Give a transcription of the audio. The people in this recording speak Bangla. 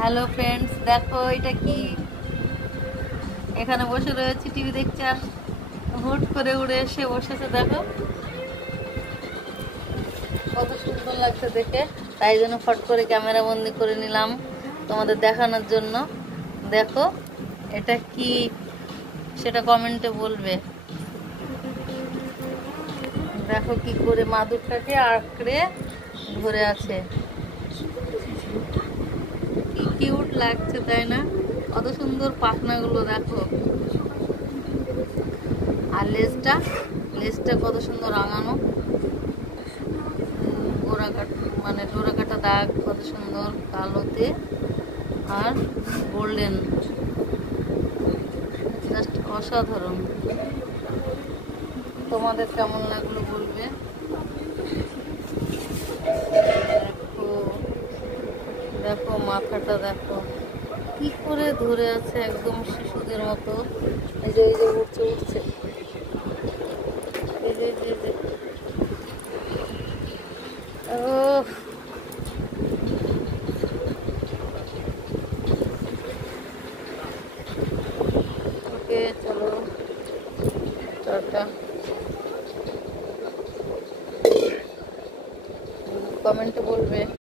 হ্যালো ফ্রেন্ডস, দেখো এটা কি? এখানে বসে রয়েছে, টিভি দেখছে, আর হুট করে উড়ে এসে বসেছে। দেখো কত সুন্দর লাগছে দেখে, তাই জন্য ফট করে ক্যামেরা বন্দি করে নিলাম তোমাদের দেখানোর জন্য। দেখো এটা কি, সেটা কমেন্টে বলবে। দেখো কি করে মাদুরটাকে আঁকড়ে ধরে আছে, কি কিউট লাগছে তাই না? কত সুন্দর পাখনাগুলো দেখো, আর লেজটা লেজটা কত সুন্দর রাঙানো, গোড়া কাট মানে ডোরা কাটা দাগ কত সুন্দর কালোতে আর গোল্ডেন, জাস্ট অসাধারণ। তোমাদের কেমন লাগলো বলবে। দেখো দেখো মাথাটা দেখো কি করে ধরে আছে, একদম শিশুদের মতো। এই যে উঠছে উঠছে, এই যে ও ওকে, চলো টাটা। কমেন্টে বলবে।